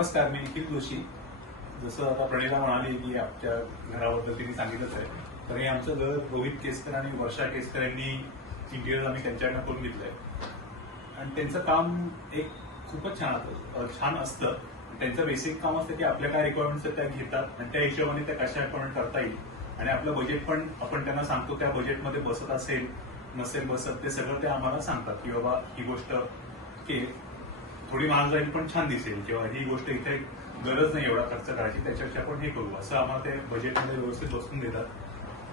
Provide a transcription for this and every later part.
नमस्कार, मी निखिल जोशी. जसं आता प्रणिता म्हणाली की आमच्या घराबद्दल तिने सांगितलंच आहे, तर हे आमचं घर रोहित केसकर आणि वर्षा केसकर यांनी इंटिरियर आम्ही त्यांच्याकडनं करून घेतलंय आणि त्यांचं काम एक खूपच छान असतं. त्यांचं बेसिक काम असतं की आपल्या काय रिक्वायरमेंट्स आहेत त्या घेतात आणि त्या हिशोबाने त्या कशा अकाउंट करता येईल आणि आपलं बजेट पण आपण त्यांना सांगतो त्या बजेटमध्ये बसत असेल नसेल बसत ते सगळं ते आम्हाला सांगतात की बाबा ही गोष्ट की थोडी महाग जाईल पण छान दिसेल किंवा ही गोष्ट इथे गरज नाही एवढा खर्च करायची त्याच्यापेक्षा आपण हे करू असं आम्हाला ते बजेटमध्ये व्यवस्थित बसून देतात.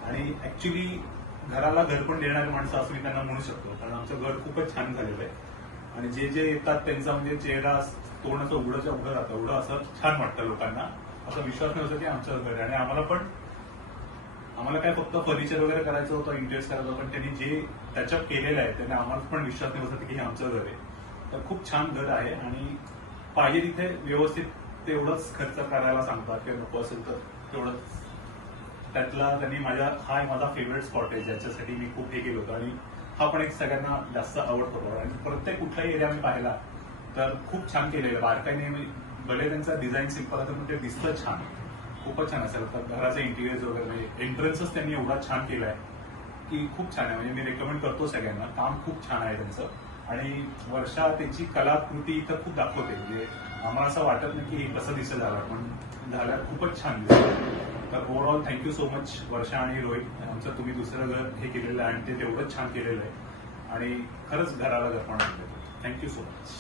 आणि ऍक्च्युली घराला घर पण देणारी माणसं असं मी त्यांना म्हणू शकतो, कारण आमचं घर खूपच छान झालेलं आहे आणि जे जे येतात त्यांचा म्हणजे चेहरा तोंडाचं उघडं राहतं, एवढं असं छान वाटतं लोकांना. असा विश्वास नाही होता की आमचं घर आहे. आणि आम्हाला काय फक्त फर्निचर वगैरे करायचं होतं, इंटरेस्ट करायचं होतं, पण त्यांनी जे त्याच्यात केलेलं आहे त्याने आम्हाला पण विश्वास नाही बसत की हे आमचं घर आहे. तर खूप छान घर आहे आणि पाहिजे तिथे व्यवस्थित तेवढंच खर्च करायला सांगतात किंवा नको असेल तर तेवढंच. त्यातला त्यांनी माझा फेवरेट स्पॉट आहे ज्याच्यासाठी मी खूप हे केलं होतं आणि हा पण एक सगळ्यांना जास्त आवडतो. आणि प्रत्येक कुठलाही एरिया मी पाहिला तर खूप छान केलेलं बारकाईने. भले त्यांचा डिझाईन सिंपल असेल पण ते दिसतं छान, खूपच छान असेल. तर घराचे इंटिरियर वगैरे म्हणजे एंट्रन्सच त्यांनी एवढा छान केलाय की खूप छान आहे. म्हणजे मी रेकमेंड करतो सगळ्यांना, काम खूप छान आहे त्यांचं. आणि वर्षा त्याची कलाकृती इथं खूप दाखवते, म्हणजे आम्हाला असं वाटत नाही की हे कसं दिसेल पण झालं खूपच छान दिसतं. तर ओव्हरऑल थँक्यू सो मच वर्षा आणि रोहित. आमचं तुम्ही दुसरं घर हे केलेलं आहे आणि ते तेवढंच छान केलेलं आहे आणि खरंच घराला घर पण थँक्यू सो मच.